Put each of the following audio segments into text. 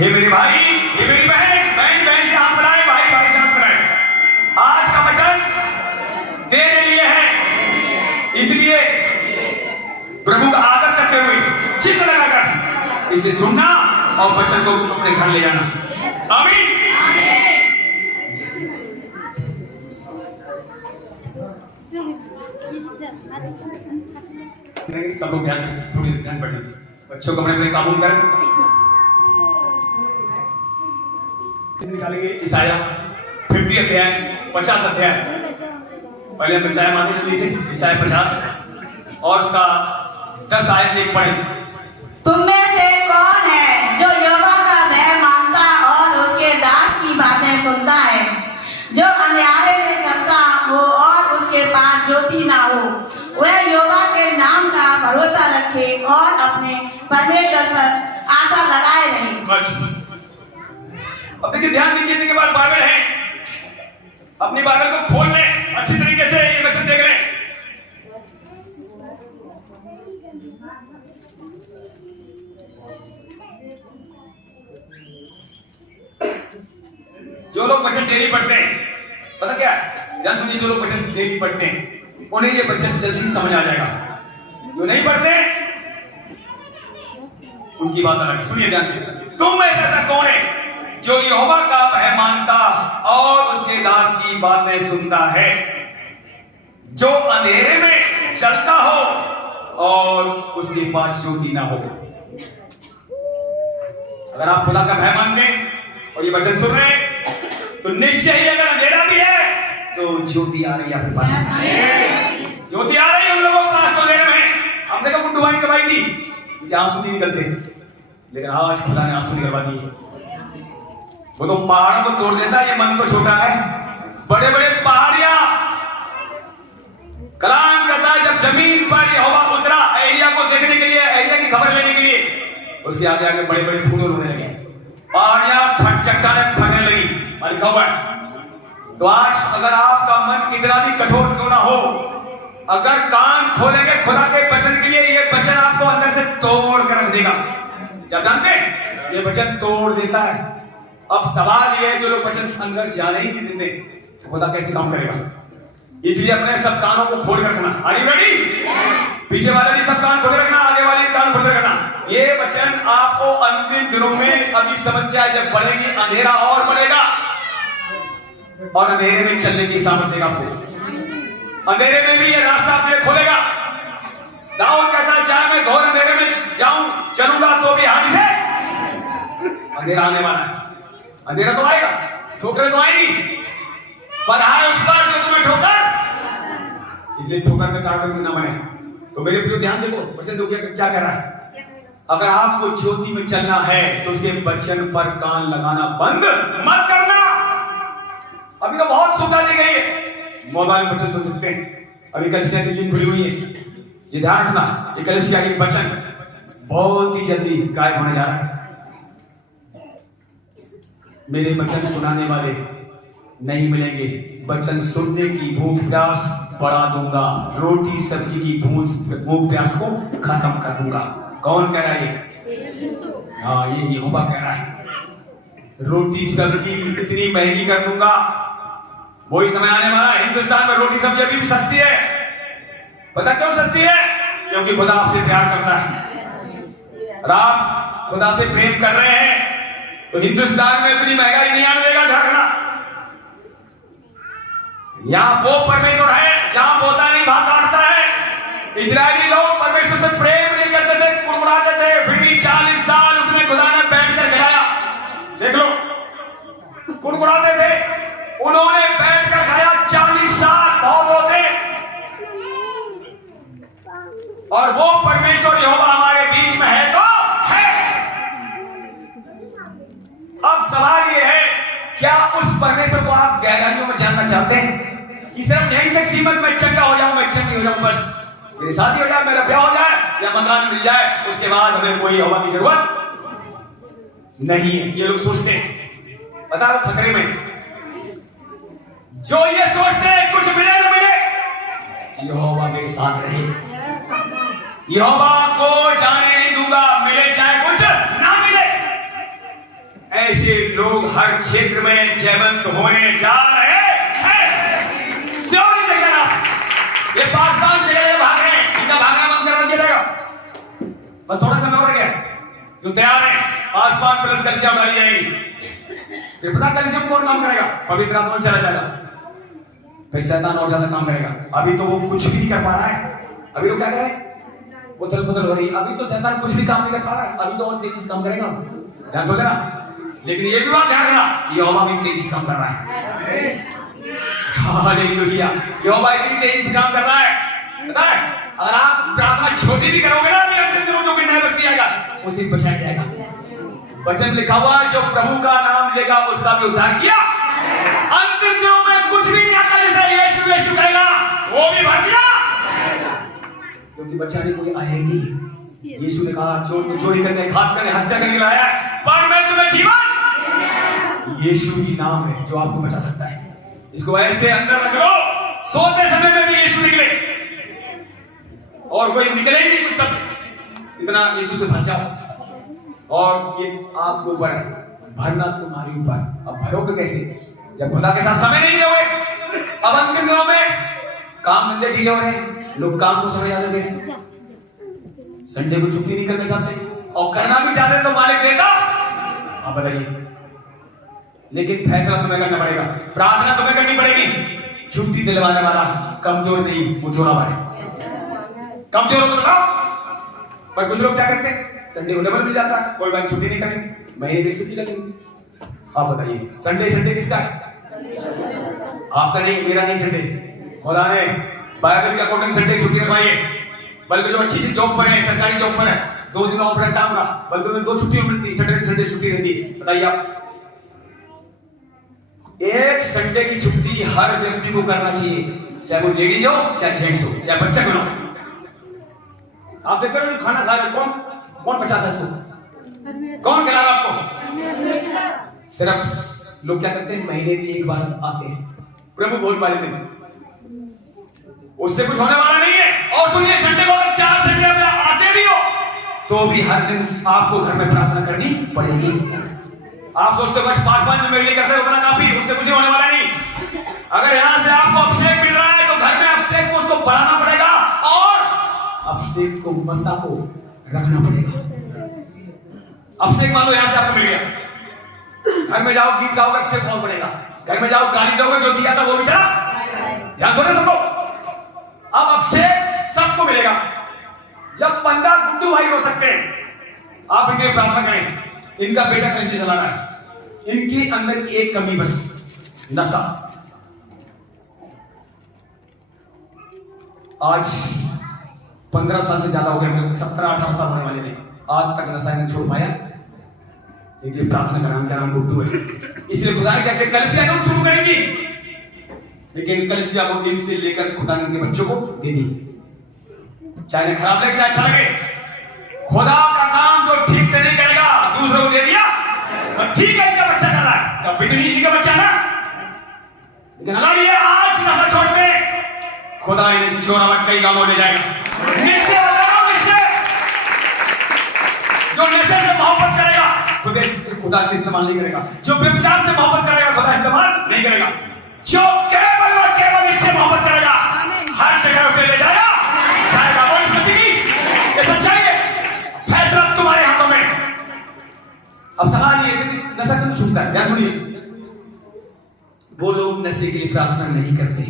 हे मेरे भाई, हे मेरी बहन, बहन बहन से हाथ मिलाए, भाई भाई से हाथ मिलाए। आज का वचन तेरे लिए है, इसलिए प्रभु का आदर करते हुए चित्त लगाकर इसे सुनना और वचन को अपने घर ले जाना। आमीन। सब लोग ध्यान से, थोड़ी ध्यान बैठे, बच्चों को अपने अपने काबू में करें। निकालेंगे ईसाया 50 अध्याय 50 अध्याय। पहले हम ईसाया मानते जल्दी से, ईसाया 50 और उसका 10 आयत एक पढ़े। तुम में से कौन है जो यहोवा का भय मानता और उसके दास की बातें सुनता है, जो अंधेरे में चलता हो और उसके पास ज्योति ना हो, वह यहोवा के नाम का भरोसा रखे और अपने परमेश्वर पर आशा लगाए रहे। बस अब देखिए, ध्यान दीजिए, इनके बाद बाइबल है, अपनी बाइबल को खोल लें, अच्छी तरीके से ये वचन देख लें। जो लोग वचन डेली पढ़ते हैं, पता क्या, ध्यान सुनिए, जो लोग वचन डेली पढ़ते हैं उन्हें ये वचन जल्दी समझ आ जाएगा। जो नहीं पढ़ते उनकी बात अलग है। सुनिए ध्यान से। तुम में से ऐसा कौन है जो यहोवा का भय मानता और उसके दास की बातें सुनता है, जो अंधेरे में चलता हो और उसके पास ज्योति ना हो। अगर आप खुदा का भय मानते हैं और ये वचन सुन रहे हैं तो निश्चय ही अगर अंधेरा भी है तो ज्योति आ रही है आपके पास। ज्योति आ रही है उन लोगों के पास अंधेरे में। हम देखो गुड्डू भाई दवाई दी, मुझे आंसू नहीं निकलते, लेकिन आज खुदा ने आंसू निकलवा दिए। वो तो पहाड़ों को तोड़ देता है, ये मन तो छोटा है। बड़े बड़े पहाड़ियां कलाम करता है, जब जमीन पर यहोवा उतरा एलिया को देखने के लिए, एलिया की खबर लेने के लिए, उसके आगे आगे बड़े बड़े फूल होने लगे, पहाड़ियां चट्टानें फटने लगी। लिखा हुआ है। तो आज अगर आपका मन कितना भी कठोर क्यों ना हो, अगर कान खोलेंगे खुदा के वचन के लिए, ये वचन आपको अंदर से तोड़ कर रख देगा। क्या जानते हैं, ये वचन तोड़ देता है। अब सवाल ये है, जो लोग वचन अंदर जाने ही नहीं देते तो खुदा कैसे काम करेगा। इसलिए अपने सब कानों को खोल कर रखना। Are you ready? पीछे वाले भी सब कान खोले रखना, आगे वाले भी कान खोले रखना। ये वचन आपको अंतिम दिनों में, अभी समस्या जब बढ़ेगी, अंधेरा और बढ़ेगा और अंधेरे में चलने की सामर्थ्य देगा आपको। अंधेरे में भी ये रास्ता आपके लिए खोलेगा। दाऊद कहता है, चाहे मैं घोर अंधेरे में जाऊं चलूंगा तो भी हानि से अंधेरा आने वाला है। अंधेरा तो आएगा, ठोकरें तो आएगी, पर आए उस पर जो तुम्हें ठोकर, इसलिए ठोकर में कारण भी ना बने। तो मेरे प्रियो ध्यान देखो, वचन देखो क्या कह रहा है। अगर आपको ज्योति में चलना है तो उसके वचन पर कान लगाना बंद मत करना। अभी तो बहुत सुविधा दी गई है, मोबाइल में वचन सुन सकते हैं। अभी कलिसिया की लीन खुली हुई है, ये ध्यान रखना, ये कलिसिया के वचन बहुत ही जल्दी गायब होने जा रहा है। मेरे वचन सुनाने वाले नहीं मिलेंगे, वचन सुनने की भूख प्यास बढ़ा दूंगा, रोटी सब्जी की भूख प्यास को खत्म कर दूंगा। कौन कह रहा है? हाँ, ये यहोवा कह रहा है। रोटी सब्जी इतनी महंगी कर दूंगा। वही समय आने वाला है, हिंदुस्तान में रोटी सब्जी अभी भी सस्ती है। पता क्यों सस्ती है? क्योंकि खुदा आपसे प्यार करता है और आप खुदा से प्रेम कर रहे हैं, तो हिंदुस्तान में इतनी महंगाई नहीं आने देगा। ढकना, यहां वो परमेश्वर है जहां बोता नहीं भात काटता है। इजरायली लोग परमेश्वर से प्रेम नहीं करते थे, कुड़कुड़ाते थे, फिर भी 40 साल उसने खुदा ने बैठकर खिलाया। देख लो, कुड़कुड़ाते थे, उन्होंने बैठकर खाया 40 साल, बहुत होते। और वो परमेश्वर यहोवा हमारे बीच में है तो है। अब सवाल ये है, क्या उस परमेश्वर को आप गहराइयों में जानना चाहते हैं कि सिर्फ यहीं तक सीमित मैं चंगा हो जाऊं, मैं चंगी हो जाऊं, बस मेरी शादी हो जाए, मेरा ब्याह हो जाए या मकान मिल जाए, उसके बाद हमें कोई हवा की जरूरत नहीं है। ये लोग सोचते हैं, बताओ खतरे में जो ये सोचते हैं कुछ मिले न मिले, यहोवा मेरे साथ रहे, यहोवा को जाने नहीं दूंगा, मिले चाहे कुछ ना मिले। ऐसे लोग हर क्षेत्र में जयवंत होने जा रहे हैं। क्यों नहीं देख रहा? ये पासवान जगह भाग रहे हैं, इनका भागना बंद करा दिया जाएगा। बस थोड़ा समय और गया, जो तैयार है पासवान प्लस कलिसिया डाली जाएगी। फिर पता कलिसिया कौन काम करेगा? पवित्र आत्मा चला जाएगा, फिर शैतान और ज्यादा काम करेगा। अभी तो वो कुछ भी नहीं कर पा रहा है, अभी तो क्या करे, उथल पुथल हो रही है। अभी तो शैतान कुछ भी काम नहीं कर पा रहा है, अभी तो और तेजी से काम करेगा। ध्यान दो ना, लेकिन ये भी बात ध्यान रखना, यहोवा भी तेजी से काम कर रहा है। हालेलुया, यहोवा भी तेजी से काम कर रहा है। पता है, अगर आप प्रार्थना छोटी भी करोगे ना, अंतिम दिनों जो नया व्यक्ति आएगा उसे बचाया जाएगा। वचन लिखा हुआ, जो प्रभु का नाम लेगा उसका भी उद्धार किया। अंतिम दिनों में कुछ भी नहीं आता जैसे यीशु यीशु कहेगा वो भी भर दिया, क्योंकि बचाने कोई आएगी। यीशु ने कहा, चोर को चोरी करने, घात करने, हत्या करने लाया है, पर मैं तुम्हें जीवन। यीशु की नाम है जो आपको बचा सकता है। इसको ऐसे अंदर रख लो, सोते समय में भी यीशु निकले और कोई निकले ही नहीं, कुछ सब इतना यीशु से भर जाओ। और ये आपके ऊपर है, भरना तुम्हारे ऊपर। अब भरोगे कैसे जब खुदा के साथ समय नहीं दोगे? अब अंतिम दिनों में काम धंधे ढीले हो रहे हैं, लोग काम को समय ज्यादा दे रहे हैं, संडे को छुट्टी नहीं करना चाहते, और करना भी चाहते तो मालिक देता। आप बताइए, लेकिन फैसला तुम्हें करना पड़ेगा, प्रार्थना तुम्हें करनी पड़ेगी। छुट्टी दिलवाने वाला कमजोर नहीं, वो जोड़ा है। कमजोर हो तो बताओ। पर कुछ लोग क्या करते हैं, संडे को डबल मिल जाता है, कोई बात छुट्टी नहीं करेंगे, महीने की छुट्टी कर लेंगे। आप बताइए, संडे किसका है? आपका नहीं, मेरा नहीं। संडे खुदा ने बाइबल के अकॉर्डिंग संडे की छुट्टी रखवाई है। बल्कि जो अच्छी जॉब पर है, सरकारी जॉब पर है, 2 दिन ऑफ रहता काम का, बल्कि उन्हें 2 छुट्टियां मिलती, सैटरडे संडे छुट्टी रहती है। बताइए आप, एक संडे की छुट्टी हर व्यक्ति को करना चाहिए, चाहे वो लेडीज हो, चाहे जेंट्स हो, चाहे बच्चा क्यों ना हो। आप देखते हो खाना खा रहे, कौन बचाता है इसको? कौन खिला रहा आपको? सिर्फ लोग क्या करते हैं, महीने में एक बार आते हैं, प्रभु भोज वाले दिन, उससे कुछ होने वाला नहीं है। और सुनिए, संडे को 4 संडे आते भी हो तो भी हर दिन आपको घर में प्रार्थना करनी पड़ेगी। आप सोचते हो बस पासवान जो मेरे लिए करते हैं उतना काफी, उससे कुछ होने वाला नहीं। अगर यहां से आपको अभिषेक मिल रहा है तो घर में अभिषेक को उसको बढ़ाना पड़ेगा, और अभिषेक को मसा को रखना पड़ेगा। अभिषेक मान लो यहां से आपको मिल गया, घर में जाओ गीत गाओगे, अभिषेक बहुत बढ़ेगा। घर में जाओ गाली दोगे, जो दिया था वो भी चला। ध्यान थोड़े सबको, अब अभिषेक सबको मिलेगा। जब 15 गुड्डू भाई हो सकते हैं, आप इनके लिए प्रार्थना करें। इनका बेटा कैसे चला रहा है, इनके अंदर एक कमी, बस नशा। आज 15 साल से ज्यादा हो गया, 17-18 साल होने वाले ने, आज तक नशा नहीं छोड़ पाया। इनके लिए प्रार्थना करें, क्या नाम गुड्डू है। इसलिए खुदा ने कहते कलिसिया नोट शुरू करेंगी, लेकिन कलिसिया को इनसे लेकर खुदा ने अपने बच्चों को दे दी, चाहे खराब लगे चाहे अच्छा लगे। खुदा का काम जो ठीक से नहीं करेगा, दूसरों को दे दिया, और ठीक है इनका बच्चा कर रहा है, कभी भी नहीं इनका बच्चा ना। लेकिन अगर ये आज नशा छोड़ते, खुदा इन्हें 54 कई गांवों ले जाएगा। किससे बताओ, किससे? जो नशे से मोहब्बत करेगा खुदा से इस्तेमाल नहीं करेगा, जो व्यभिचार से मोहब्बत करेगा खुदा इस्तेमाल नहीं करेगा, जो केवल और केवल इससे मोहब्बत करेगा हर जगह उसे ले जाएगा। चाहे बाबा इस मसीह की, ये सच्चाई है, फैसला तुम्हारे हाथों में। अब सवाल ये है कि नशा क्यों छूटता है? ध्यान सुनिए, वो लोग नशे के लिए प्रार्थना नहीं करते।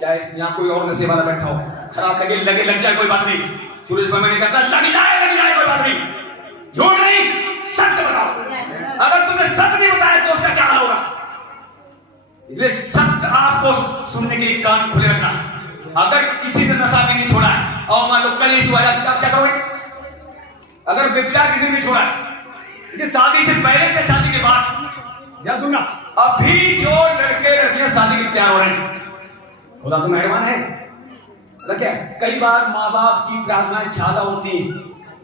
चाहे यहाँ कोई और नशे वाला बैठा हो, खराब लगे लग जाए कोई बात नहीं, सूरज पर मैं नहीं कहता लग जाए कोई बात नहीं, झूठ नहीं, सत्य बताओ। अगर तुमने सत्य नहीं बताया तो उसका क्या हाल होगा? इसलिए सत्य आपको सुनने के लिए कान खुले रखना। अगर किसी ने नशा भी नहीं छोड़ा है, और मान लो कल इशू आया, आप क्या करोगे? अगर व्यभिचार किसी ने नहीं छोड़ा है, शादी से पहले से शादी के बाद, याद सुनना, अभी जो लड़के लड़कियां शादी के तैयार हो रहे हैं, खुदा तो मेहरबान है। क्या कई बार माँ बाप की प्रार्थना ज्यादा होती,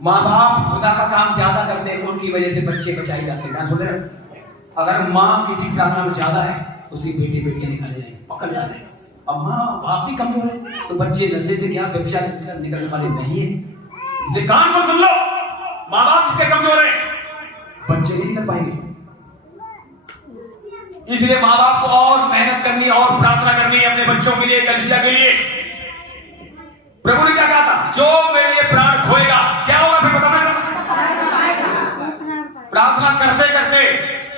माँ बाप खुदा का काम ज्यादा करते हैं, उनकी वजह से बच्चे बचाए जाते हैं। सुन रहे, अगर माँ किसी प्रार्थना में ज्यादा है तो उसकी बेटे बेटियां निकाले जाए, पकड़ जाए। अब माँ बाप भी कमजोर है तो बच्चे नशे से क्या व्यभिचार से निकलने वाले नहीं है। इसलिए कान को सुन लो, माँ बाप जिसके कमजोर है, बच्चे नहीं निकल पाएंगे। इसलिए माँ बाप को और मेहनत करनी और प्रार्थना करनी है अपने बच्चों के लिए, कलीसिया के लिए। प्रभु ने क्या कहा था? जो मेरे लिए प्राण खोएगा क्या होगा? फिर बताना। प्रार्थना करते करते,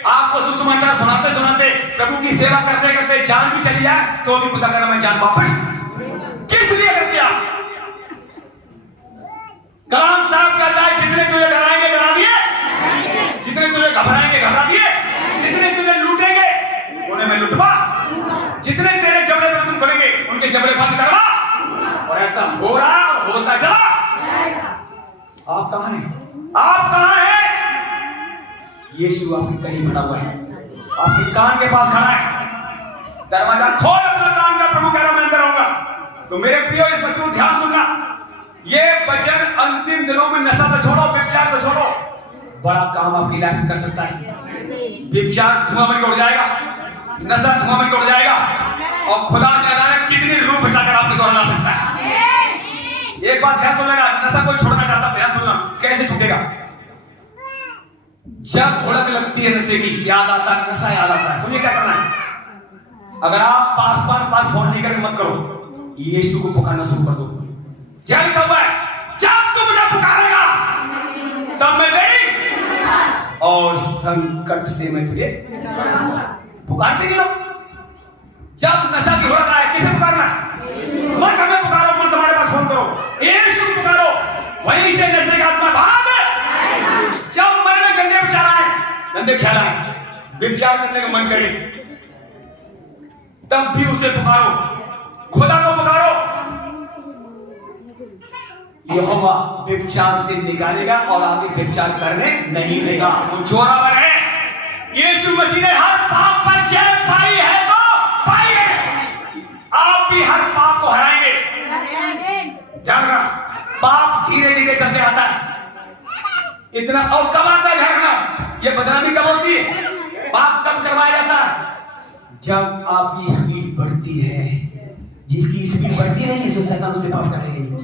आपको सुसमाचार सुनाते सुनाते, प्रभु की सेवा करते करते जान भी चली जाए तो भी खुदा करना मैं जान वापस किस लिए कर दिया? कलाम साहब कहता है जितने तुझे डराएंगे डरा दिए, जितने तुझे घबराएंगे घबरा दिए, जितने तुझे लूटेंगे उन्हें मैं लुटवा, जितने तेरे जबड़े पर तुम करेंगे उनके जबड़े बंद करवा। और ऐसा हो रहा होता चला। आप कहां हैं? आप कहां हैं? यीशु आपके कहीं खड़ा हुआ है, आपके कान के पास खड़ा है। दरवाजा खोल अपना कान का, प्रभु कह रहा मैं अंदर आऊंगा। तो मेरे प्रियो इस वचन को ध्यान सुनना। ये वचन अंतिम दिनों में नशा तो छोड़ो, व्यभिचार तो छोड़ो, बड़ा काम आपकी लाइफ में कर सकता है। व्यभिचार धुआं में उड़ जाएगा, नशा धुआं में उड़ जाएगा, और खुदा न जाने कितनी रूह बचाकर आपके द्वारा ला सकता है। एक बात ध्यान सुनना, नशा कोई छोड़ना चाहता, ध्यान सुनना कैसे छूटेगा? जब हुड़क लगती है नशे की, याद आता है, नशा याद आता है। सुनिए क्या करना है। अगर आप पास फोन नहीं करके मत करो, यीशु को पुकारना शुरू कर दो। क्या लिखा हुआ है? जब तू मुझे पुकारेगा तब मैं तेरी और संकट से मैं तुझे पुकार देंगे लोग। जब नशा की हुड़क आए, किसे पुकारना? मत हमें पुकारो, मत हमारे पास फोन करो, यीशु को पुकारो, वहीं से नशे की आत्मा भाग। जब मन में गंदे विचार आए, गंदे ख्याल आए, व्यभिचार करने का मन करे, तब भी उसे पुकारो, खुदा को पुकारो। यहोवा व्यभिचार से निकालेगा और आगे व्यभिचार करने नहीं देगा। वो जोरावर है। यीशु मसीह ने हर पाप पर जय पाई है तो पाई है। आप भी हर पाप को हराएंगे। ध्यान रखना, पाप धीरे धीरे चलते आता है इतना। और कब आता है? ध्यान रखना, ये बदनामी कब होती है? पाप कब करवाया जाता है? जब आपकी स्पीड बढ़ती है। जिसकी स्पीड बढ़ती नहीं है, शैतान उससे पाप करेगा।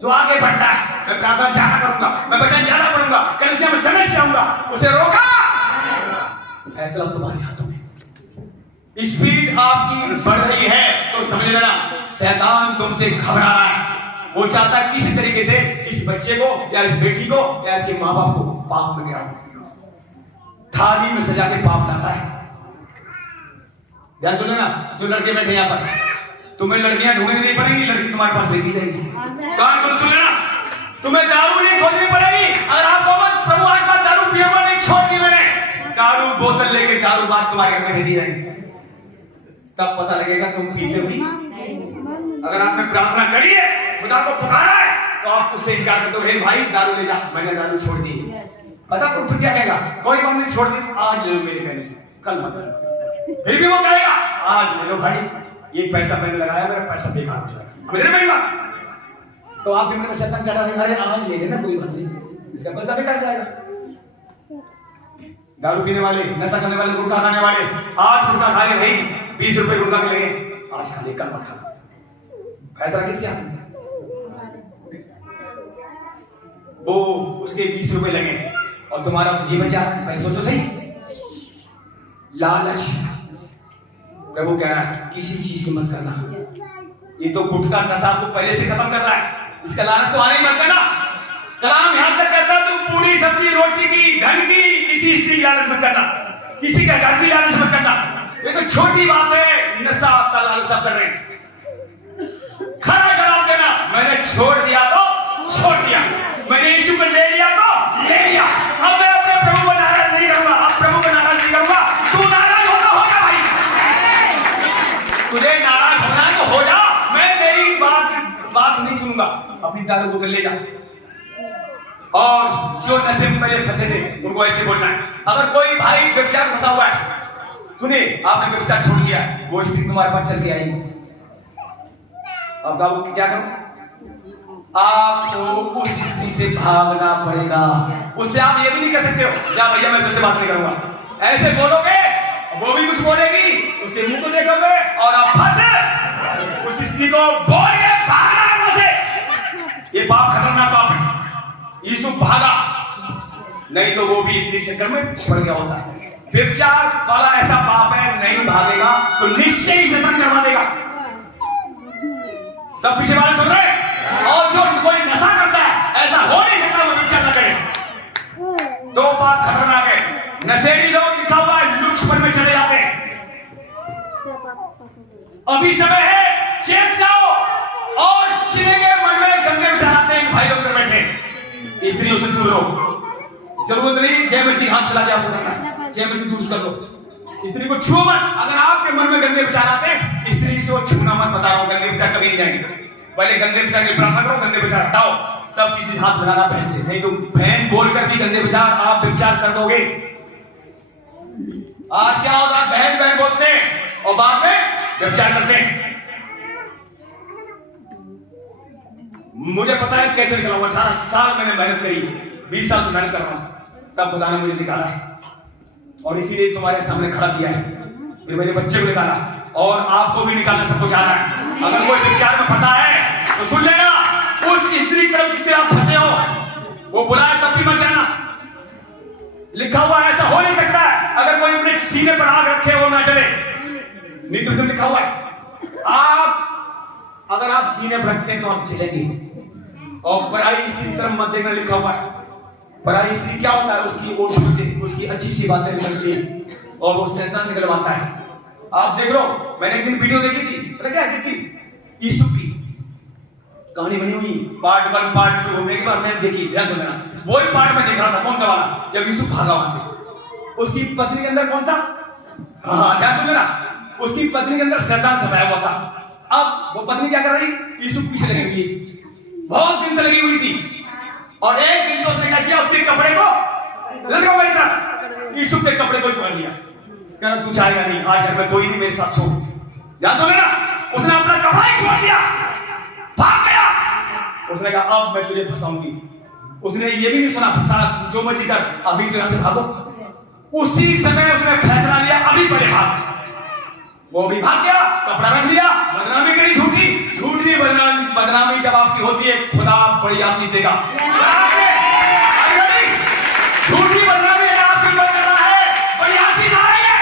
जो आगे बढ़ता है, मैं प्रार्थना ज्यादा करूंगा, मैं वचन ज्यादा पढ़ूंगा, कलीसिया में समय से आऊंगा, उसे रोका। फैसला तुम्हारे हाथों में। स्पीड आपकी बढ़ रही है तो समझ लेना, शैतान तुमसे घबरा रहा है। वो चाहता है किसी तरीके से इस बच्चे को या इस बेटी को या इसके माँ बाप को पाप में गिराओ। थाली में सजा के पाप लाता है। ध्यान सुनो ना, जो लड़के बैठे यहाँ पर, तुम्हें लड़कियां ढूंढनी नहीं पड़ेगी, लड़की तुम्हारे पास भेजी जाएगी। कान खोल सुन लेना, तुम्हें दारू नहीं खोजनी पड़ेगी। अगर आप प्रभु आज बात दारू पिएगा नहीं, छोड़ दी मैंने, दारू बोतल लेके दारू बात तुम्हारे घर में भेजी जाएगी। तब पता लगेगा तुम पीते हो की। अगर आपने प्रार्थना करी है, खुदा को पुकारा है, तो आप उससे इनकार करते हो, हे भाई दारू ले जा, मैंने दारू छोड़ दी। पता फिर क्या कहेगा? कोई बात नहीं, छोड़ दी, आज ले लो मेरे कहने से, कल मत लो। फिर भी वो कहेगा आज ले लो भाई, ये पैसा मैंने लगाया, मेरा पैसा बेकार हो जाएगा। समझ रहे मेरी बात? तो आपके मन में शैतान चढ़ा है, अरे आज ले लेना, कोई बात नहीं, इसका पैसा बेकार जाएगा। दारू पीने वाले, नशा करने वाले, गुटखा खाने वाले, आज गुटखा खा ले भाई, 20 रुपए गुटखा के लेंगे, आज खा ले, कल मत खा। फैसला किसके हाथ में? वो उसके 20 रुपए लगे और तुम्हारा तो जीवन जा रहा है। भाई सोचो सही, लालच। प्रभु कह रहा है किसी चीज की मत करना। ये तो गुटखा नशा को पहले से खत्म कर रहा है, इसका लालच तो आने ही मत करना। कलाम यहां तक कहता है तुम पूरी सब्जी रोटी की, धन की, किसी स्त्री की लालच मत करना, किसी के घर की लालच मत करना। ये तो छोटी बात है, नशा का लालच सब कर रहे हैं। खरा जवाब देना, मैंने छोड़ दिया तो छोड़ दिया, मैंने यीशु को ले लिया तो ले लिया। अब मैं अपने प्रभु को नाराज नहीं करूंगा, अब प्रभु को नाराज नहीं करूंगा। तू नाराज हो तो हो जा भाई, तुझे नाराज होना है तो हो जा, मैं तेरी बात नहीं सुनूंगा। अपनी दारू बोतल ले जा। और जो नशे में पहले फंसे थे उनको ऐसे बोलना है। अगर कोई भाई व्यभिचार फंसा हुआ है, सुनिए, आपने व्यभिचार छोड़ दिया, वो स्त्री तुम्हारे पास चल के आएगी, अब क्या करो? आपको उस स्त्री से भागना पड़ेगा। उससे आप ये भी नहीं कह सकते हो जा भैया मैं तुझसे बात नहीं करूंगा। ऐसे बोलोगे, वो भी कुछ बोलेगी, उसके मुंह को देखोगे और आप फंसे। उस स्त्री को बोल के भागना है वहां से। ये पाप खतरनाक पाप है। यीशु भागा, नहीं तो वो भी स्त्री के चक्कर में पड़ गया होता है। व्यभिचार वाला ऐसा पाप है, नहीं भागेगा तो निश्चय ही शैतान करवा देगा। सब पीछे वाले सुन रहे हैं? और जो कोई नशा करता है, ऐसा हो नहीं सकता वो व्यभिचार न करे। दो बात खतरनाक है, नशेड़ी लोग लिखा हुआ है लुच्चपन में चले जाते हैं। अभी समय है, चेत जाओ। और जिनके मन में गंदे विचार आते हैं, भाई लोग बैठे, स्त्रियों से दूर रहो। जरूरत नहीं जय मसीह हाथ फैला के आपको करना, जय मसीह दूर कर लो। स्त्री को छुओ मत। अगर आपके मन में गंदे विचार आते हैं, स्त्री से छूना मत। बता रहा हूं, गंदे विचार कभी नहीं जाएंगे। पहले गंदे विचार की प्रार्थना करो, गंदे विचार हटाओ, तब किसी हाथ मिलाना बहन से। नहीं तो बहन बोलकर भी गंदे विचार आप विचार कर दोगे। आज क्या होता है, बहन बहन बोलते हैं और बाद में व्यभिचार करते हैं। मुझे पता है कैसे निकला हूं। 18 साल मैंने मेहनत करी, 20 साल से मेहनत कर रहा हूं, तब खुदा ने मुझे निकाला है और इसीलिए तुम्हारे सामने खड़ा किया है। फिर मेरे बच्चे को निकाला और आपको भी निकालना सबको चाह रहा है। अगर कोई व्यभिचार में फंसा है तो सुन लेना, उस स्त्री की तरफ जिससे आप फंसे हो वो बुलाए तब भी मत जाना। लिखा हुआ है, ऐसा हो नहीं सकता है अगर कोई अपने सीने पर आग रखे वो ना चले। नहीं तो लिखा हुआ है, आप अगर आप सीने पर रखते हैं तो आप चलेंगे। और पराई स्त्री की तरफ मत देखना, लिखा हुआ है। पराई स्त्री क्या होता है, उसकी ओठों से उसकी अच्छी सी बातें निकलती हैं और वो शैतान निकलवाता है। आप देख लो, मैंने एक दिन वीडियो देखी थी, पता क्या किसकी, यीशु की कहानी बनी हुई, पार्ट 1 पार्ट 2 होने के बाद मैंने देखी, ध्यान से लेना। वही पार्ट में देख रहा था, कौन सा वाला, जब यीशु भागा वहां से। उसकी पत्नी के अंदर कौन था, हाँ ध्यान से लेना, उसकी पत्नी के अंदर शैतान समाया हुआ था। अब वो पत्नी क्या कर रही, यीशु पीछे लगी हुई, बहुत दिन से लगी हुई थी। और एक दिन तो उसने क्या किया, उसके कपड़े को यीशु के कपड़े को पकड़ लिया। कहना तू जाएगा नहीं, आज घर में कोई नहीं, मेरे साथ सो। ध्यान सुने ना, उसने अपना कपड़ा ही छोड़ दिया, भाग गया। उसने कहा अब मैं तुझे फंसाऊंगी। उसने ये भी नहीं सुना, फंसा जो मर्जी कर, अभी तो यहां से भागो। उसी समय उसने फैसला लिया, अभी पहले भाग। वो भी भाग गया, कपड़ा रख लिया, बदनामी करी, झूठी बदनामी जब आपकी होती है, खुदा बड़ी आशीष देगा। झूठी बदनामी अगर आपके ऊपर कर रहा है, बड़ी आशीष आ रही है।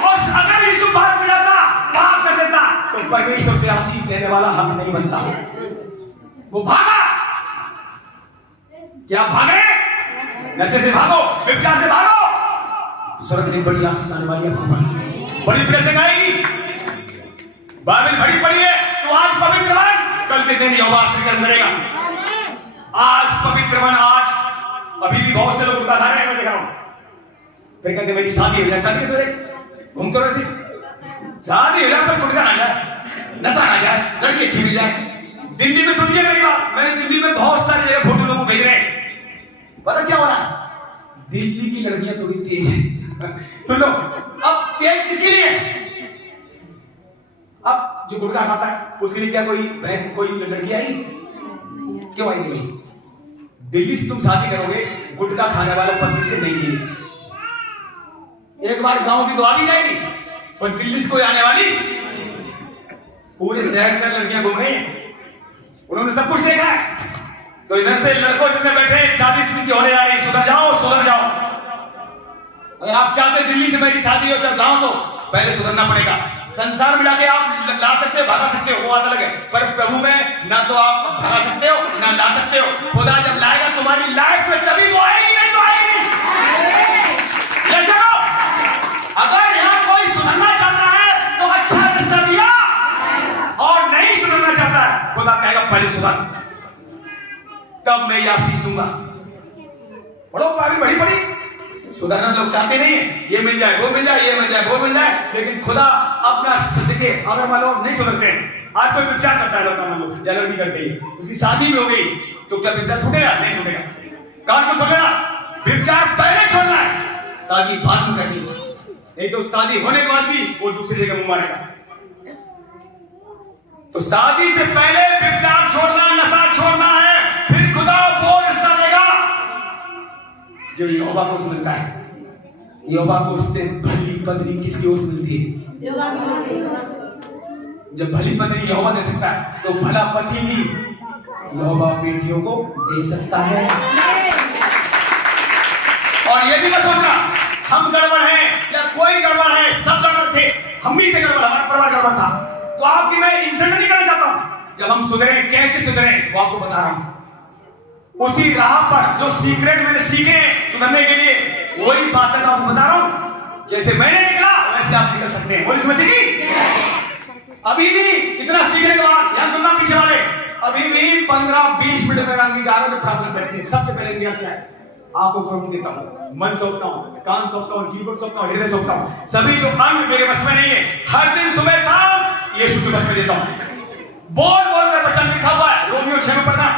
और अगर यीशु भाग में जाता, भाग कर देता, तो परमेश्वर से आशीष देने वाला हक नहीं बनता। वो भागा। क्या भाग रहे, नशे से भागो, व्यभिचार से भागो, स्वर्ग से बड़ी आशीष आने वाली है आपको, बड़ी ब्लेसिंग आएगी। बाइबल बड़ी पढ़ी है तो आज पवित्र वन, कल के दिन यहोवा स्वीकार करेगा। आज पवित्र वन, आज अभी भी बहुत से लोग गुटखा खा रहे हैं, मैं देख रहा हूं। फिर कहते मेरी शादी है, शादी कैसे हो, घूमते रहो ऐसे, शादी हो जाए पर गुटखा ना जाए, नशा ना जाए, लड़की अच्छी मिल जाए। दिल्ली में सुनिए मेरी बात, मैंने दिल्ली में बहुत सारे जगह फोटो लोगों को भेज रहे हैं। पता क्या हो रहा है, दिल्ली की लड़कियां थोड़ी तेज है। सुन लो, अब तेज किसके लिए, अब जो गुटखा खाता है उसके लिए क्या कोई बहन कोई लड़की आई, क्यों आएगी नहीं। दिल्ली से तुम शादी करोगे, गुटखा खाने वाले पति से नहीं चाहिए। एक बार गांव की तो आ भी जाएगी, पर दिल्ली से कोई आने वाली, पूरे शहर से लड़कियां घूम रही हैं, उन्होंने सब कुछ देखा है। तो इधर से लड़कों जितने बैठे, शादी स्थिति होने जा रही, सुधर जाओ सुधर जाओ। अगर आप चाहते दिल्ली से मेरी शादी हो चाहे गांव से, पहले सुधरना पड़ेगा। संसार में जाके आप ला सकते हो, भगा सकते हो, वो बात अलग है, पर प्रभु में ना तो आप भगा सकते हो ना ला सकते हो। खुदा जब लाएगा तुम्हारी लाइफ में तभी वो आएगी, नहीं तो आएगी नहीं। जैसे अगर यहाँ कोई सुधरना चाहता है तो अच्छा रिश्ता दिया, और नहीं सुधरना चाहता है खुदा कहेगा पहले सुधर, तब मैं ये आशीष दूंगा। पढ़ो बाइबल बड़ी बड़ी, सुधरना लोग चाहते नहीं है, ये मिल जाए वो मिल जाए, ये मिल जाए वो मिल जाए, लेकिन खुदा अपना सदके, अगर मान लो नहीं सुधरते, आज कोई विचार करता है लड़का, मान लो या लड़की करते ही, उसकी शादी भी हो गई, तो क्या विचार छूटेगा, नहीं छूटेगा। कान को समझना, विचार पहले छोड़ना है, शादी बाद में करनी है, नहीं तो शादी होने के बाद भी वो दूसरी जगह मुंह मारेगा। तो शादी से पहले विचार छोड़ना, नशा छोड़ना है, फिर खुदा वो रिश्ता देगा जो यहोवा को मिलता है। यहोवा को उससे भली पत्नी किसकी ओर से मिलती है, जब भली पत्नी यहोवा दे सकता है तो भला पति भी यहोवा बेटियों को दे सकता है। और ये भी मत सोचना हम गड़बड़ हैं या कोई गड़बड़ है, सब गड़बड़ थे, हम भी थे गड़बड़, हमारा परिवार गड़बड़ था। तो आपकी मैं इंसल्ट नहीं करना चाहता हूं। जब हम सुधरे, कैसे सुधरे वो आपको बता रहा हूं। उसी राह पर जो सीक्रेट मैंने सीखे हैं सुधरने के लिए, वही बातें तो आपको बता रहा हूं। जैसे मैंने निकला वैसे आप निकल सकते हैं। बोलिए समझ गई? अभी भी इतना सीखने के बाद ध्यान सुनना पीछे वाले, अभी भी 15-20 मिनट में अंगीकार में प्रार्थना करती है। सबसे पहले इंतजार क्या है? आपको प्रभु देता हूं, मन सौंपता हूं, कान सौंपता हूं, जीवन सौंपता हूं, हृदय सौंपता हूं। सभी जो अंग मेरे बस में नहीं है, हर दिन सुबह शाम यीशु के बस में देता हूं। बोल बोल कर वचन लिखा हुआ है, रोमियो 6 में पढ़ना,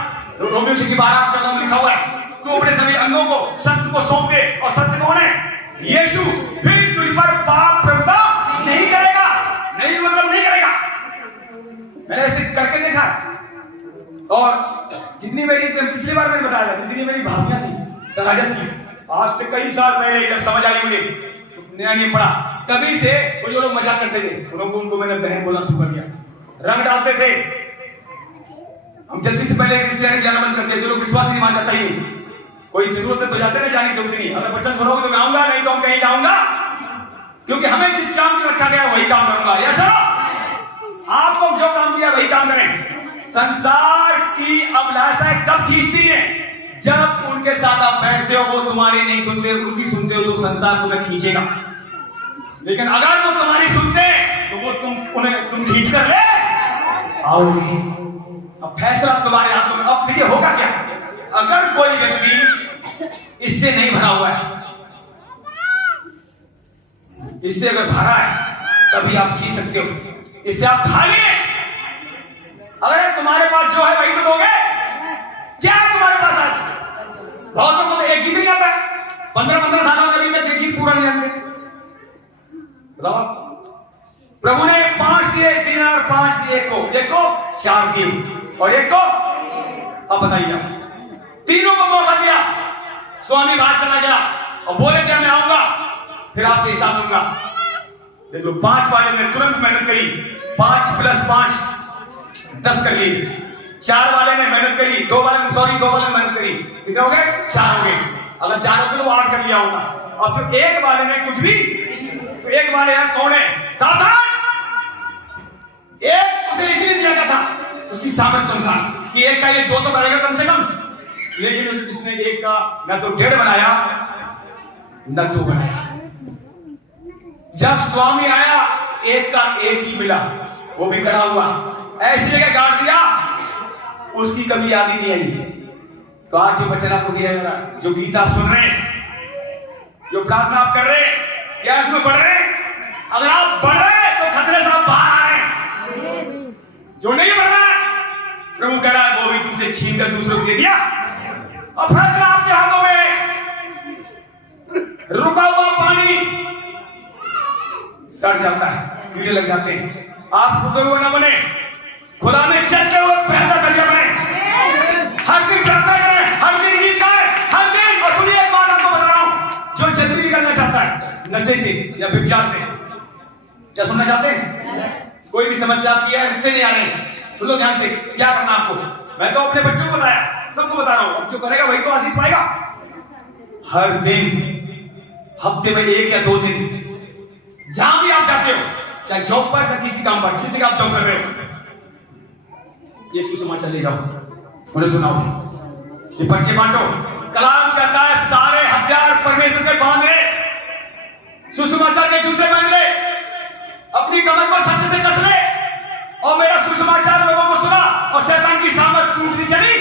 रोमियो 6 की 12 में लिखा हुआ है, तू अपने सभी अंगों को सत्य को सौंप दे। और सत्य कौन है? यीशु। फिर तुझ पर पाप प्रभुता नहीं करेगा। नहीं मतलब नहीं करेगा। मैंने ऐसे करके देखा। और जितनी मेरी, पिछली बार मैंने बताया था, जितनी मेरी भाभियां थी, सराजा थी, आज से कई साल पहले जब समझ आई मुझे, तो नया नहीं पड़ा, तभी से वो जो लोग मजाक करते थे उनको मैंने बहन बोलना शुरू कर दिया। रंग डालते थे, हम जल्दी से पहले क्रिश्चियनिटी जाना बंद करते, जो लोग विश्वास नहीं मान जाता ही नहीं, कोई जरूरत है तो जाते ना, जाने की जरूरत नहीं। अगर वचन सुनोगे तो मैं आऊंगा, नहीं तो हम कहीं जाऊंगा, क्योंकि हमें जिस काम से रखा गया वही काम करूंगा। या सर आपको जो काम दिया वही काम करें। संसार की अभिलाषाएं कब खींचती है? जब उनके साथ आप बैठते हो, वो तुम्हारी नहीं सुनते, उनकी सुनते हो, तो संसार तुम्हें खींचेगा। लेकिन अगर वो तुम्हारी सुनते तो वो तुम खींच कर ले आओगे। अब फैसला तुम्हारे हाथों में। अब देखिए होगा क्या, अगर कोई व्यक्ति इससे नहीं भरा हुआ है, इससे अगर भरा है तभी आप खींच सकते हो, इससे आप खाली हैं। अगर तुम्हारे पास जो है वही तो दोगे। क्या है तुम्हारे पास आज? बहुतों को तो एक गीत नहीं आता, 15-15 सालों के बीच में गीत पूरा नहीं आते। बताओ, प्रभु ने 5 दिए, 3 और 5 दिए, एक को 4 दिए और एक को, अब बताइए आप, तीनों को मौका दिया। स्वामी बाहर चला गया और बोले क्या मैं आऊंगा फिर आपसे हिसाब लूंगा। देख लो, 5 वाले ने तुरंत मेहनत करी, 5 + 5 10 कर लिए। 4 वाले ने मेहनत करी, 2 वाले ने मेहनत करी, कितने हो गए? 4 हो गए। अगर 4 होते तो वो 8 कर लिया होता। अब जो एक वाले ने कुछ भी, तो एक वाले यहां कौन है? सावधान। एक उसे इसलिए दिया गया था उसकी सामर्थ्य अनुसार कि एक का ये 2 तो करेगा कम से कम, लेकिन उसने एक का न तो 1.5 बनाया न 2 बनाया। जब स्वामी आया, एक का 1 ही मिला, वो भी खड़ा हुआ, ऐसी जगह गाड़ दिया, उसकी कभी याद ही नहीं आई। तो आज जो वचन आपको दिया जा रहा, जो गीत आप सुन रहे हैं, जो प्रार्थना आप कर रहे हैं, क्या इसमें बढ़ रहे हैं? अगर आप बढ़ रहे हैं तो खतरे से आप बाहर आ रहे हैं। जो नहीं बढ़ रहा है, प्रभु कह रहा है वो भी तुमसे छीन कर दूसरों को दे दिया। और फैसला आपके हाथों में। रुका हुआ पानी सड़ जाता है, कीड़े लग जाते हैं। आप रुके हुए ना बने, खुदा में चलते हुए बेहतर दरिया बने। हर दिन प्रार्थना करें, हर दिन गीत गाएं, हर दिन। और सुनिए, एक बात आपको बता रहा हूं, जो जल्दी निकलना चाहता है नशे से या व्यभिचार से, क्या सुनना चाहते हैं? कोई भी समस्या आपकी है, रिश्ते नहीं आ रहे, सुन लो ध्यान से, क्या करना आपको। मैं तो अपने बच्चों को बताया, सबको बता रहा हूं, अब जो करेगा वही तो आशीष पाएगा। हर दिन, हफ्ते में 1 या 2 दिन, जहां भी आप जाते हो, चाहे जॉब पर या किसी काम पर, जिससे आप जॉब कर रहे हो, ये सुसमाचार ले जाओ, उन्हें सुनाओ, ये पर्चे बांटो। कलाम कहता है सारे हथियार परमेश्वर के बांध ले, सुसमाचार के जूते पहन ले, अपनी कमर को सत्य से कस ले, और मेरा सुसमाचार लोगों को सुना और शैतान की सामर्थ टूटती चली।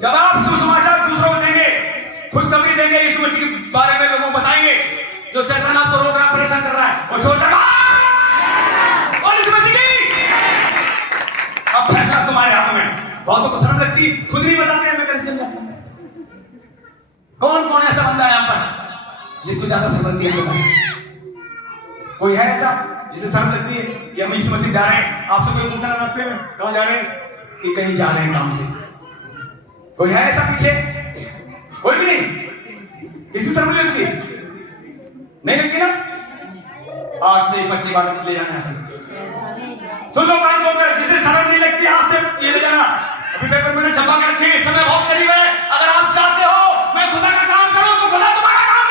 जब आप सुसमाचार दूसरों को देंगे, खुशखबरी देंगे, यीशु मसीह के बारे में लोगों को बताएंगे, जो शैतान आपको रोक रहा, परेशान कर रहा है, वो छोड़ देगा। और यीशु मसीह की अब फैसला तुम्हारे हाथों में। बहुतों को शर्म लगती, खुद नहीं बताते हैं, मैं कैसे समझाता हूं? कौन कौन ऐसा बंदा है यहां पर जिसको ज्यादा शर्म लगती है? कोई है ऐसा जिसे शर्म लगती है कि हम यीशु मसीह जा रहे हैं? आपसे कोई पूछना रास्ते में कहां जा रहे हैं? कि कहीं जा रहे हैं काम से। कोई है ऐसा पीछे? कोई भी नहीं। किसी शर्म नहीं लगती? नहीं लगती ना? आज से बच्चे बात ले जाना है। सुन लो कान खोलकर, जिसे शर्म नहीं लगती आज से ये ले जाना। अभी पेपर मैंने छपा के रखे, समय बहुत करीब है। अगर आप चाहते हो मैं खुदा का काम करूं तो खुदा तुम्हारा काम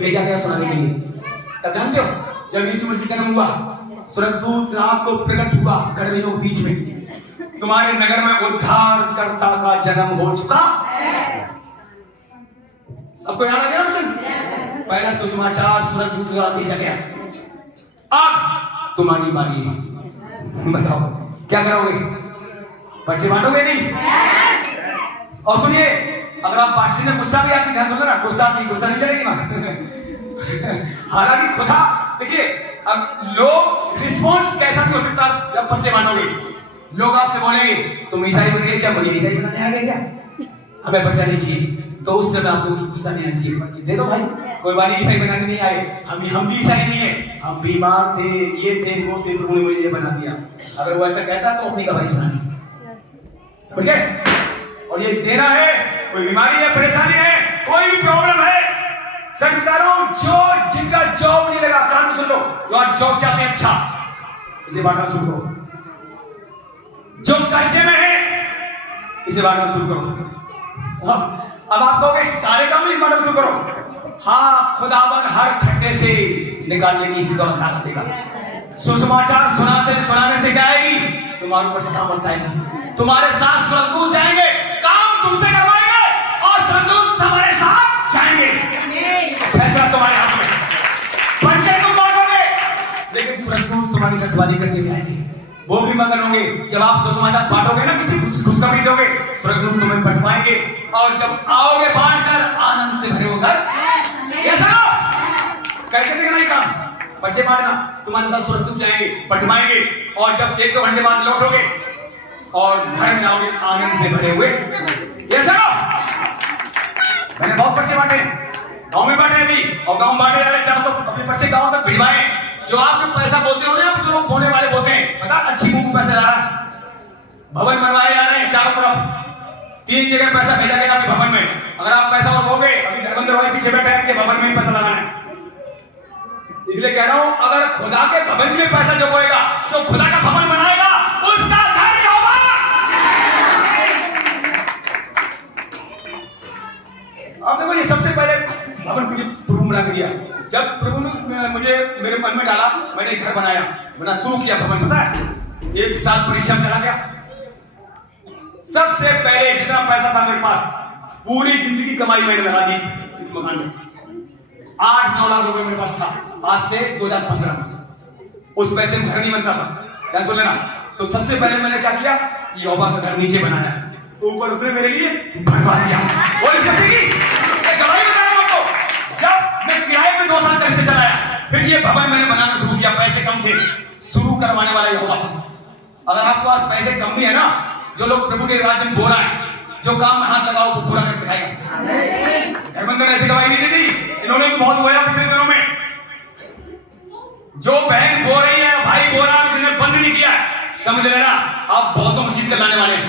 भेजा गया सुनाने के लिए। तब जानते हो जब यीशु मसीह का जन्म हुआ, स्वर्गदूत रात को प्रकट हुआ कड़वियों के बीच में, तुम्हारे नगर में उद्धारकर्ता का जन्म हो चुका। सबको याद आ गया वचन? पहला सुसमाचार स्वर्गदूत द्वारा भेजा गया। अब तुम्हारी बारी है, बताओ क्या करोगे? पर्चे बांटोगे नहीं? और सुनिए, अगर आप बातचीत में गुस्सा भी आती, ध्यान सुनो ना, गुस्सा नहीं चलेगी मां। हालांकि खुदा देखिए, अब लोग रिस्पॉन्स कैसा भी हो सकता है जब पर्चे बांटोगे। लोग आपसे बोलेंगे तुम ईसाई बन गए क्या, मुझे ईसाई बनाने आ गए क्या, हमें पर्चा नहीं चाहिए। तो उस समय आपको गुस्सा नहीं आना चाहिए, पर्ची दे दो भाई, कोई बात नहीं, ईसाई बनाने नहीं आए, हम भी ईसाई नहीं है, हम बीमार थे, ये थे वो थे, प्रभु ने मुझे ये बना दिया। अगर वो ऐसा कहता तो अपनी गवाही सुनानी, समझ गए? और ये देना है, कोई बीमारी है, परेशानी है, कोई भी प्रॉब्लम है, सच बता रहा हूं, जो जिनका जॉब नहीं लगा, कान सुन लो, जो आज जॉब चाहते हैं, अच्छा इसे बांटना शुरू करो। जो कर्जे में है इसे बांटना शुरू करो। अब आप कहोगे सारे काम में बांटना शुरू करो। हाँ, खुदावन हर खड्डे से निकालने की इसी का ताकत देगा। सुसमाचार सुनाने से क्या आएगी? तुम्हारे ऊपर सामर्थ आएगी, तुम्हारे साथ स्वर्गदूत जाएंगे, काम तुमसे करवाएंगे और स्वर्गदूत हमारे साथ जाएंगे। फैसला तुम्हारे हाथ में, पर्चे तुम बांटोगे लेकिन स्वर्गदूत तुम्हारी रखवाली करके जाएंगे। वो भी मगन होंगे जब आप सुसमाचार बांटोगे ना, किसी खुशखबरी दोगे, स्वर्गदूत तुम्हें बंटवाएंगे और जब आओगे बांटकर आनंद से भरे हो घर। ऐसा करके देखना ही काम, पैसे बांटना, तुम्हारे साथ स्वर्गदूत जाएंगे, बंटवाएंगे और जब 1-2 घंटे बाद लौटोगे और घर में आओगे आनंद से भरे हुए। ऐसा मैंने बहुत पैसे बांटे, गांव में बांटे अभी, और गांव बांटे जा रहे, चारों तो अपने पैसे गांव तक भिजवाए। जो आप जो पैसा बोलते हो ना, जो लोग बोने वाले बोलते हैं, पता अच्छी मुंह पैसा जा रहा है, भवन बनवाए जा रहे हैं चारों तरफ, 3 जगह पैसा भेजा गया आपके भवन में। अगर आप पैसा और बोगे, अभी धर्मेंद्र भाई पीछे बैठे हैं कि भवन में ही पैसा लगाना है, इसलिए कह रहा हूं, अगर खुदा के भवन में पैसा जो बोएगा, जो खुदा का भवन बनाएगा, उसका घर होगा। अब देखो, ये सबसे पहले भवन मुझे प्रभु बना के दिया। जब प्रभु ने मुझे मेरे मन में डाला, मैंने घर बना शुरू किया भवन, पता है 1 साल परीक्षा में चला गया। सबसे पहले जितना पैसा था मेरे पास, पूरी जिंदगी कमाई मैंने लगा दी इस मकान में। 8-9 लाख रुपए मेरे पास था, आज से 2015 में। उस पैसे में घर नहीं बनता था, ध्यान सुन लेना। तो सबसे पहले मैंने क्या किया, यहोवा का घर नीचे बनाया, ऊपर उसने मेरे लिए बनवा दिया। और इस पैसे की गवाही बता रहा हूं आपको, जब मैं किराए पे 2 साल तक से चलाया, फिर ये भवन मैंने बनाना शुरू किया, पैसे कम थे, शुरू करवाने वाला यहोवा था। अगर आपके पास पैसे कम भी है ना, जो लोग प्रभु के राज्य में बोला है, जो काम में हाथ लगाओ वो पूरा करके दिखाएगा। धर्मेंद्र ने ऐसी गवाही नहीं दी थी, इन्होंने भी बहुत बोया पिछले दिनों में। जो बहन बो रही है, भाई बो रहा है, जिसने बंद नहीं किया, समझ लेना आप बहुतों को जीत कर लाने वाले हैं।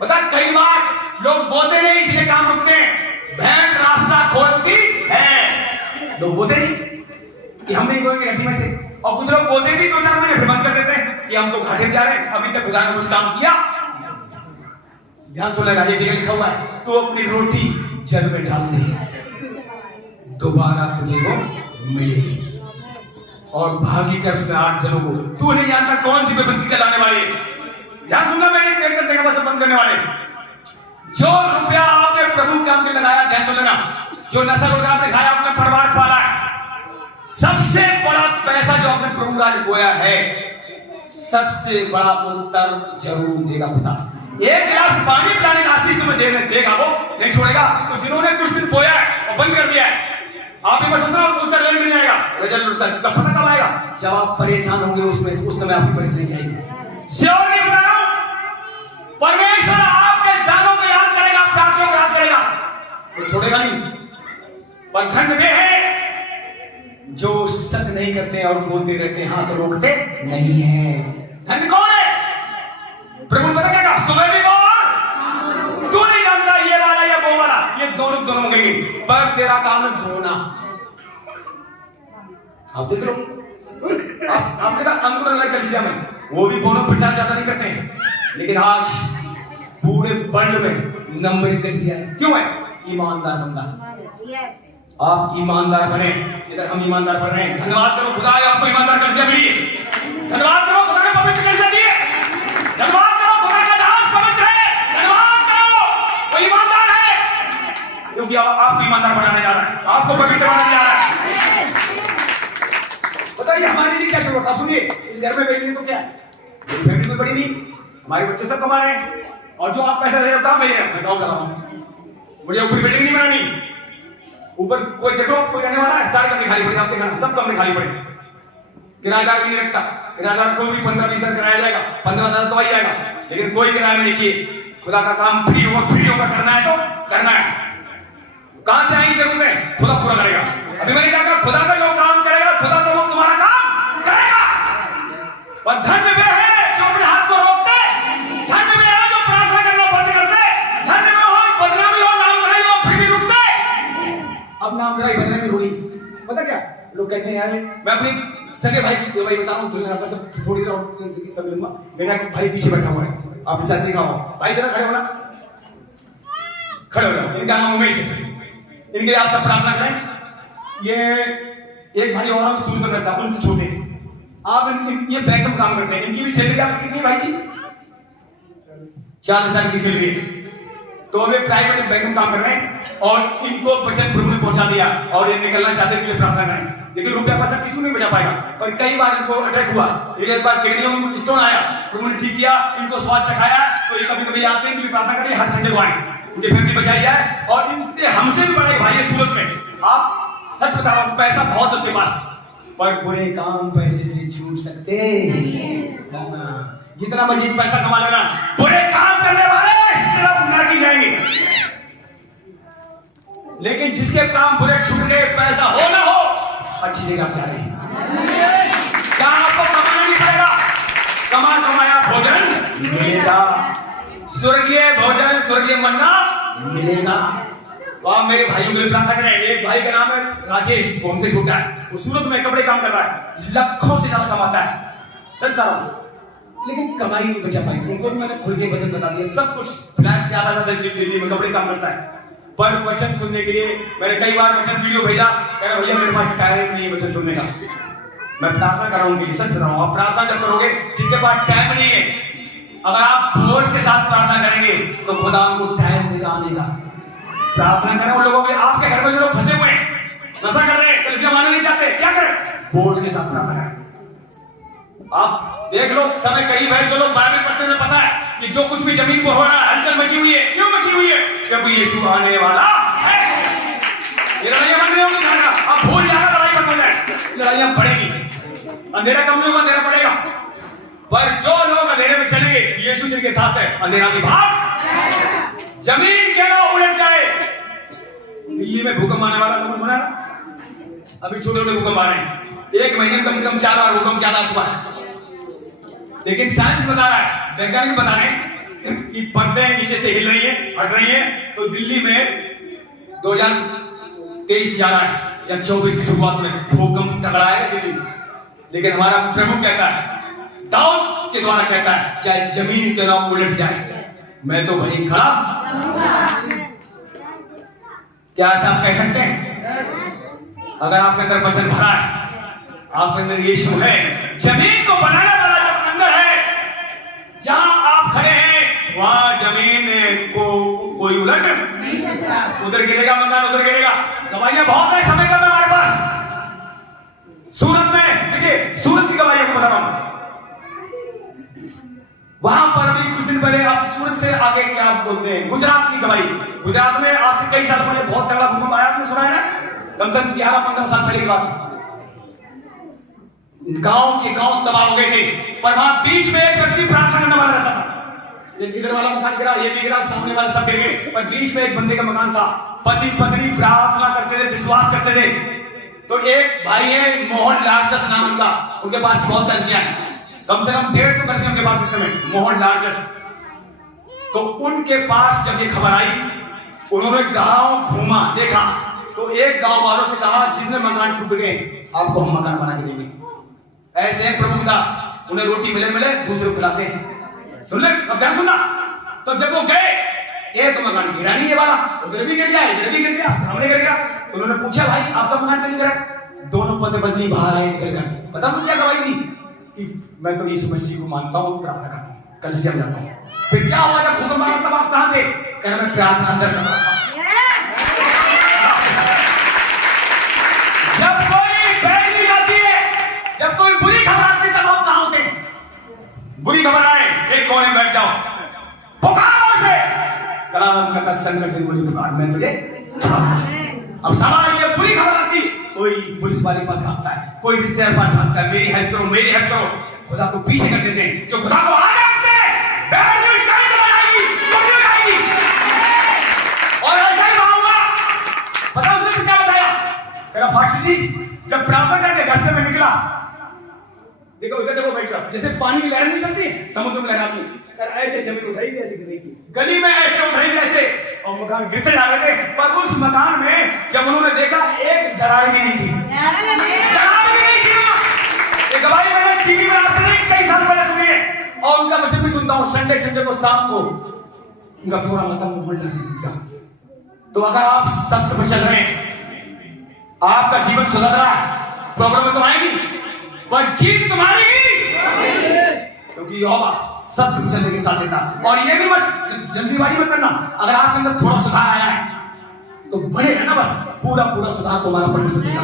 बता, कई बार लोग बोलते नहीं इसलिए काम रुकते हैं। भैंस रास्ता खोलती है, लोग बोलते नहीं कि हम नहीं बोलेंगे गड्डी में से, और कुछ लोग बोलते भी 2-4 महीने फिर बंद कर देते हैं कि हम तो घाटे जा रहे हैं, अभी तक खुदा ने कुछ काम किया। ध्यान तो लगा, ये जगह लिखा हुआ है, तू अपनी रोटी जल में डाल दे, दोबारा तुझे वो मिलेगी। और भागी कर उसमें 8 जनों को, तू नहीं जानता कौन सी विपत्ति का लाने वाले। ध्यान सुनना, मेरे पेड़ करने का बंद करने वाले। जो रुपया आपने प्रभु काम में लगाया, ध्यान सुन लेना, जो नशा गुटखा आपने खाया, आपने परिवार पाला है, सबसे बड़ा पैसा जो आपने प्रभु राज बोया है, सबसे बड़ा उत्तर जरूर देगा खुदा। 1 गिलास पानी पिलाने का आशीष तुम्हें देगा, वो नहीं छोड़ेगा। तो जिन्होंने कुछ दिन बोया है और बंद कर दिया है, आप भी सोच रहे हो उसका रिजल्ट नहीं आएगा, रिजल्ट उसका पता कब आएगा, जब आप परेशान होंगे, उसमें उस समय आपकी परेशानी जाएगी। श्योर नहीं बता रहा हूं, परमेश्वर आपके दानों को याद करेगा, प्रार्थनाओं को याद करेगा, वो छोड़ेगा नहीं। पर खंड में है जो शक नहीं करते और बोलते रहते हैं, हाथ रोकते नहीं है। धन्य कौन है? प्रभु पता क्या कहा, सुबह भी बोल, तू नहीं जानता ये वाला या वो वाला, ये दोनों गएंगे, पर तेरा काम है बोना। आप देख लो, आपके साथ अंकुर अलग कलिसिया में, वो भी दोनों प्रचार ज्यादा नहीं करते हैं, लेकिन आज पूरे वर्ल्ड में नंबर 1 कलिसिया क्यों है? ईमानदार बंदा। आप ईमानदार बने। इधर हम ईमानदार बन रहे हैं। धन्यवाद करो खुदा है आपको ईमानदार कलीसिया मिली है। धन्यवाद करो खुदा ने पवित्र कलीसिया दी है। धन्यवाद करो खुदा का दास पवित्र है। धन्यवाद करो वो ईमानदार है, क्योंकि आपको ईमानदार बनाने जा रहा है, आपको पवित्र बनाने जा रहा है। बताइए हमारे लिए क्या जरूरत है? सुनिए, इस घर में बैठने तो क्या फैमिली कोई बड़ी नहीं, हमारे बच्चे सब कमा रहे हैं, और जो आप पैसा दे रहे हो कहां भेज रहे हैं? मैं गाँव कर रहा हूं। मुझे ऊपर बिल्डिंग नहीं बनानी, ऊपर कोई देखो कोई रहने वाला है, सारे कमरे खाली पड़े, आप देखना सब कमरे खाली पड़े। किराएदार भी नहीं रखता, किराएदार को भी 15-20 हजार किराया जाएगा, 15,000 तो आ ही जाएगा, लेकिन कोई किराया नहीं चाहिए। खुदा का काम फ्री होकर करना है तो करना है। कहां से आएगी जरूरतें? खुदा पूरा करेगा। अभी मैंने कहा खुदा का जो काम करेगा, खुदा तो वो तुम्हारा काम करेगा। और धन्य वे है जो अपने हाथ को रोकते, धन्य वे है जो प्रार्थना करना बंद करते, धन्य वे हो बदनामी हो, नाम बुराई हो, फिर भी रुकते। अब नाम बुराई बदनामी होगी, पता क्या लोग कहते हैं? यार मैं अपनी सगे भाई की भाई बता रहा हूँ, सब थोड़ी देर समझूंगा। मेरा भाई पीछे बैठा हुआ है, आपके साथ देखा हुआ भाई, जरा खड़े होना, खड़े हो जाओ। इनका नाम उमेश है, इनके लिए आप सब प्रार्थना करें। ये एक भाई और हम सूरत में रहता, उनसे छोटे थे। आप ये बैंक में काम करते हैं, इनकी भी सैलरी आपकी कितनी भाई जी? 40,000 की सैलरी है। तो अभी प्राइवेट बैंक में काम कर रहे हैं, और इनको वचन प्रभु ने पहुंचा दिया, और ये निकलना चाहते हैं, प्रार्थना करें। लेकिन रुपया पैसा किसी नहीं बचा पाएगा, पर कई बार इनको अटैक हुआ। एक बार किडनियों में स्टोन आया, प्रभु ने ठीक किया, इनको स्वाद चखाया। तो ये कभी कभी आते हैं कि प्रार्थना करिए, हर संडे को आए, इनकी फैमिली बचाई जाए। और इनसे हमसे भी बड़े भाई है सूरत में, आप सच बता रहा हूं, पैसा बहुत उसके पास, पर बुरे काम पैसे से छूट सकते। जितना मर्जी पैसा कमा लेना, बुरे काम करने वाले सिर्फ नरक जाएंगे। लेकिन जिसके काम बुरे छूट गए, पैसा हो ना हो, अच्छी जगह जा रहे हैं। क्या आपको कमाना नहीं पड़ेगा? कमाया भोजन मिलेगा, स्वर्गीय भोजन, स्वर्गीय मन्ना मिलेगा। तो आप मेरे भाइयों के लिए प्रार्थना करें। एक भाई का नाम है राजेश, वो हमसे छोटा है, वो सूरत में कपड़े काम कर रहा है, लाखों से ज्यादा कमाता है, सच बता रहा हूं, लेकिन कमाई नहीं बचा पाई। उनको भी मैंने खुल के वचन बता दिया, सब कुछ फ्लैट से आधा दिल्ली में कपड़े काम करता है। पर वचन सुनने के लिए मैंने कई बार वचन वीडियो भेजा, कह रहा भैया मेरे पास टाइम नहीं है वचन सुनने का। मैं प्रार्थना कर रहा हूं, सच बता रहा हूं, आप प्रार्थना जब करोगे, जिनके पास टाइम नहीं है, अगर आप बोझ के साथ प्रार्थना करेंगे तो खुदा उनको टाइम देगा आने का। प्रार्थना करें उन लोगों के लिए। आपके घर में जो लोग फंसे हुए हैं, नशा कर रहे हैं, कलीसिया मानना नहीं चाहते, क्या करें? बोझ के साथ प्रार्थना करें। आप देख लो, समय करीब है। जो लोग बाइबल पढ़ते हैं पता है कि जो कुछ भी जमीन पर हो रहा है, हलचल मची हुई है। क्यों मची हुई है? क्योंकि यीशु आने वाला है। ये लड़ाइयां बंद नहीं होंगी घर का, आप भूल जाना, लड़ाई बंद हो जाए, लड़ाइयां बढ़ेगी, अंधेरा कम नहीं होगा, अंधेरा बढ़ेगा। पर जो लोग अंधेरे में चलेंगे, यीशु जिनके साथ है, अंधेरा भी भाग, जमीन के लोग उलट जाए। दिल्ली में भूकंप आने वाला, तुमने सुना ना? अभी छोटे छोटे भूकंप आ रहे हैं, एक महीने में कम से कम 4 बार भूकंप ज्यादा आ चुका है। लेकिन साइंस बता रहा है, वैज्ञानिक बता रहे हैं कि परतें नीचे से हिल रही है, हट रही है। तो दिल्ली में 2023 जा रहा है या 24 की शुरुआत में भूकंप तगड़ा है दिल्ली। लेकिन हमारा प्रभु कहता है, दाऊद के द्वारा कहता है, चाहे जमीन के नाम उलट जाए, मैं तो वहीं खड़ा। क्या ऐसा आप कह सकते हैं? अगर आपके अंदर वचन भरा है, आपके अंदर यीशु है, जमीन को बनाने वाला जब अंदर है, जहां आप खड़े हैं वहां जमीन को कोई उलट नहीं सकता। उधर गिरेगा मकान, उधर गिरेगा। गवाहियां बहुत है, समय कम है हमारे पास। सूरत में देखिए, सूरत की गवाही को बता रहा हूं, वहां पर भी कुछ दिन पहले, आप सूरत से आगे क्या बोलते हैं, गुजरात की गवाही। गुजरात में आज से कई साल पहले बहुत तगड़ा भूकंप आया, आपने सुना है ना? कम से कम 11-15 साल पहले की बात है। गांव के गांव तबाह हो गए थे, पर वहां बीच में एक व्यक्ति प्रार्थना करने वाला रहता था। इधर वाला मकान गिरा, ये भी गिरा, सामने वाले सब गिर गए, पर बीच में एक बंदे का मकान था। पति पत्नी प्रार्थना करते थे, विश्वास करते थे। तो एक भाई है, मोहन लालचस नाम उनका, उनके पास बहुत कर्जियां हैं, कम से कम 150 कर्जियां उनके पास इस समय, मोहन लालचस। तो उनके पास जब ये खबर आई, उन्होंने गांव घूमा, देखा, तो एक गांव वालों से कहा, जितने मकान टूट गए आपको हम मकान बना के देंगे। ऐसे प्रभु दास, उन्हें रोटी मिले दूसरे को खिलाते हैं। सुन ले, अब ध्यान सुनना। तो जब वो गए ये तो मकान गिरा नहीं है वाला, उधर भी गिर गया, इधर भी गिर गया, सामने गिर गया। उन्होंने पूछा भाई आपका मकान क्यों नहीं गिरा? दोनों पति पत्नी बाहर आए निकल गए। पता मुझे क्या गवाही दी कि मैं तो यीशु मसीह को मानता हूँ, प्रार्थना करता हूँ, कलीसिया में जाता हूँ। फिर क्या हुआ जब भूकंप आया तब आप कहाँ थे? कह रहे मैं प्रार्थना अंदर कर रहा था। जब कोई बैठनी जाती है, जब कोई बुरी खबर आती है तब आप कहाँ होते? बुरी खबर आए एक कोने में बैठ जाओ, पुकारो उसे, कलाम का संकट दिन मुझे पुकार, मैं तुझे छुड़ाऊंगा। अब सवाल ये बुरी खबर आती, कोई पुलिस वाले के पास भागता है, कोई रिश्तेदार के पास भागता है, मेरी हेल्प करो, मेरी हेल्प करो। खुदा को पीछे कर देते हैं, जो खुदा को आगे रखते हैं बैठ हुई टाइम से बनाएगी, टुकड़ी उठाएगी। और ऐसा ही वहां हुआ। पता उसने क्या बताया? तेरा फाक्सी जी जब प्रार्थना करके घर से मैं निकला, देखो इधर देखो बैठ रहा, जैसे पानी की लहरें निकलती है समुद्र में लहराती, ऐसे जमीन उठाई थी, ऐसे गिरी थी, गली में ऐसे उठाई थी ऐसे, और मकान गिरते जा रहे थे। पर उस मकान में जब उन्होंने देखा एक दरार भी नहीं थी, दरार भी नहीं थी। ये गवाही मैंने टीवी में आज से नहीं कई साल पहले सुनी है, और उनका मैं भी सुनता हूँ संडे को शाम को उनका प्रोग्राम आता मोहल्ला सा। तो अगर आप सत्य पर चल रहे हैं, आपका जीवन सुधर रहा है, प्रॉब्लम में तो आएगी पर जीत तुम्हारी ही, क्योंकि यहोवा सत्य पर चलने के साथ देता। और ये भी मत जल्दीबाजी मत करना, अगर आपके अंदर थोड़ा सुधार आया है तो बड़े रहना, बस पूरा सुधार तुम्हारा परमेश्वर देगा।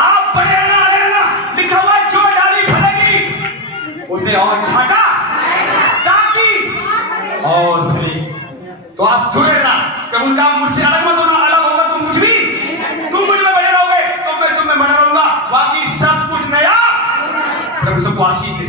आप बड़े रहना, आगे रहना। लिखा हुआ जो डाली फलेगी उसे और छाटा ताकि और फले। तो आप जुड़े रहना, कि उनका मुझसे अलग मत होना, अलग होगा तुम मुझ भी, तुम मुझ में बड़े रहोगे तो मैं तुम में बना रहूंगा, बाकी सब कुछ नया। प्रभु सबको आशीष दे।